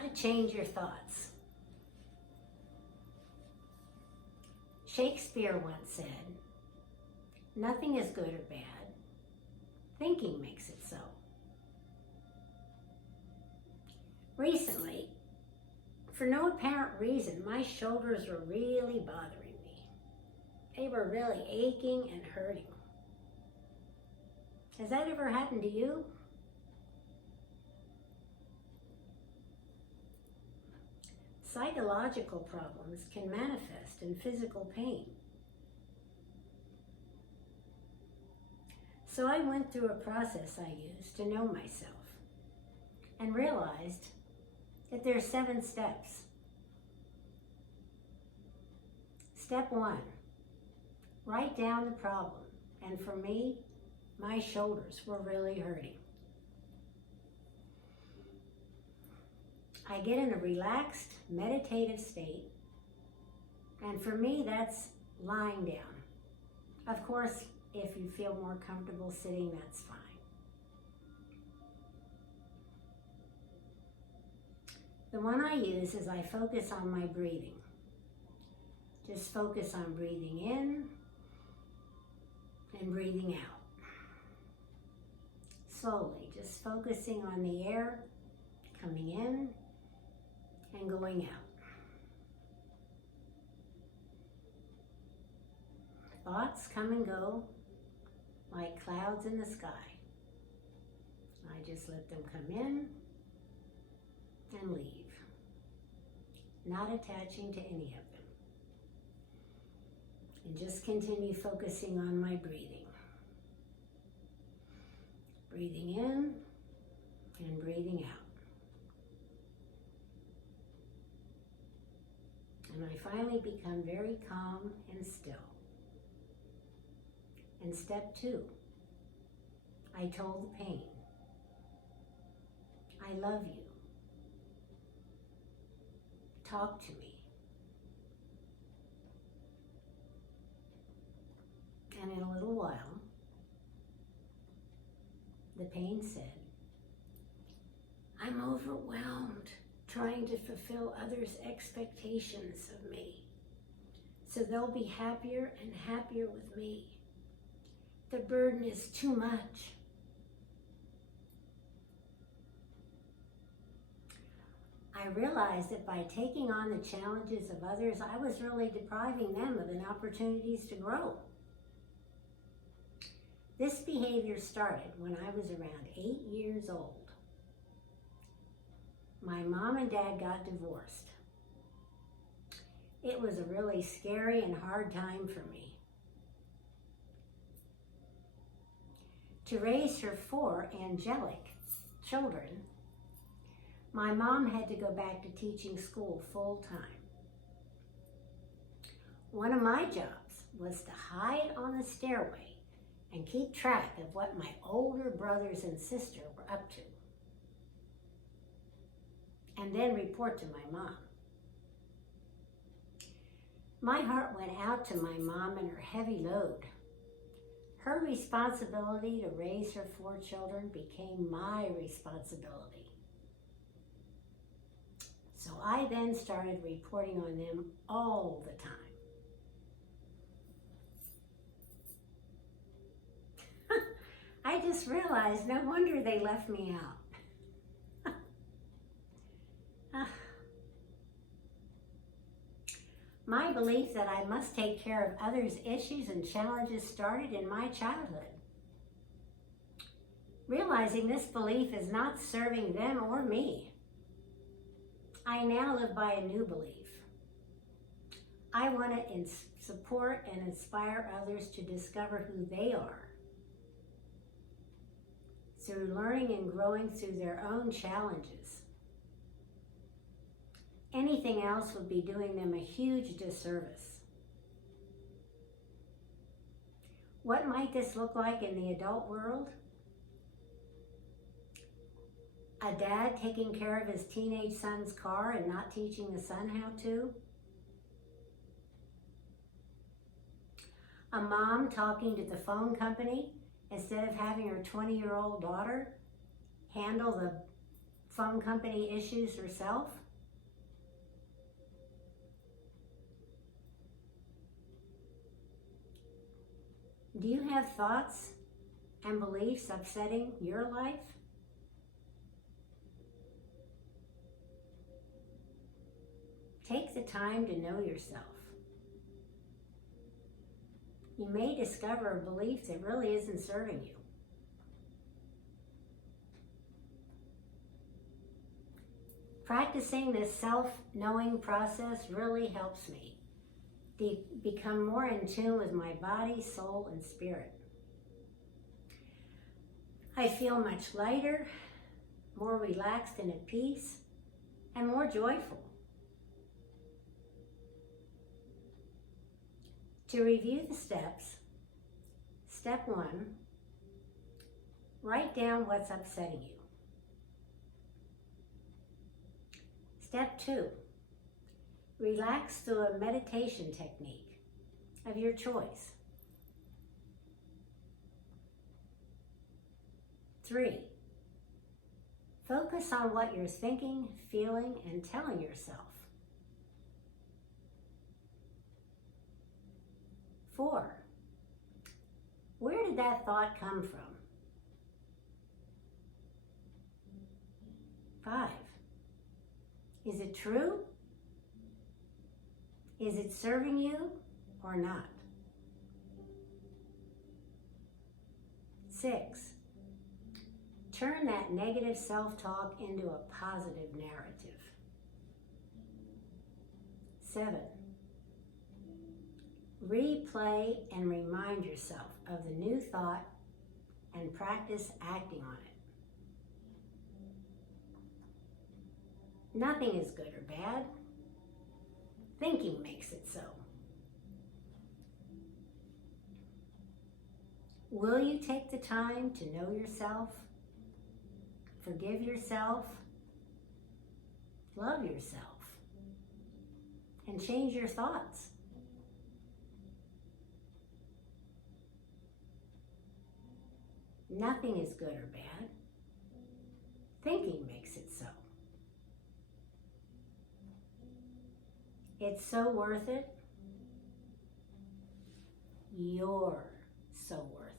How to change your thoughts. Shakespeare once said, "Nothing is good or bad. Thinking makes it so." Recently, for no apparent reason, my shoulders were really bothering me. They were really aching and hurting. Has that ever happened to you? Psychological problems can manifest in physical pain. So I went through a process I used to know myself and realized that there are 7 steps. Step 1, write down the problem. And for me, my shoulders were really hurting. I get in a relaxed, meditative state, and for me, that's lying down. Of course, if you feel more comfortable sitting, that's fine. The one I use is I focus on my breathing. Just focus on breathing in and breathing out. Slowly, just focusing on the air coming in and going out. Thoughts come and go like clouds in the sky. I just let them come in and leave, not attaching to any of them. And just continue focusing on my breathing. Breathing in and breathing out. And I finally become very calm and still. And step 2, I told the pain, "I love you. Talk to me." And in a little while, the pain said, "I'm overwhelmed trying to fulfill others' expectations of me, so they'll be happier and happier with me. The burden is too much." I realized that by taking on the challenges of others, I was really depriving them of the opportunities to grow. This behavior started when I was around 8 years old. My mom and dad got divorced. It was a really scary and hard time for me. To raise her 4 angelic children, my mom had to go back to teaching school full time. One of my jobs was to hide on the stairway and keep track of what my older brothers and sister were up to, and then report to my mom. My heart went out to my mom and her heavy load. Her responsibility to raise her 4 children became my responsibility. So I then started reporting on them all the time. I just realized no wonder they left me out. My belief that I must take care of others' issues and challenges started in my childhood. Realizing this belief is not serving them or me, I now live by a new belief. I want to support and inspire others to discover who they are through learning and growing through their own challenges. Anything else would be doing them a huge disservice. What might this look like in the adult world? A dad taking care of his teenage son's car and not teaching the son how to? A mom talking to the phone company instead of having her 20-year-old daughter handle the phone company issues herself? Do you have thoughts and beliefs upsetting your life? Take the time to know yourself. You may discover a belief that really isn't serving you. Practicing this self-knowing process really helps me to become more in tune with my body, soul, and spirit. I feel much lighter, more relaxed and at peace, and more joyful. To review the steps, step 1, write down what's upsetting you. Step 2, relax through a meditation technique of your choice. 3, focus on what you're thinking, feeling, and telling yourself. 4, where did that thought come from? 5, is it true? Is it serving you or not? 6, turn that negative self-talk into a positive narrative. 7, replay and remind yourself of the new thought and practice acting on it. Nothing is good or bad. Thinking makes it so. Will you take the time to know yourself, forgive yourself, love yourself, and change your thoughts? Nothing is good or bad. Thinking makes it so. It's so worth it. You're so worth it.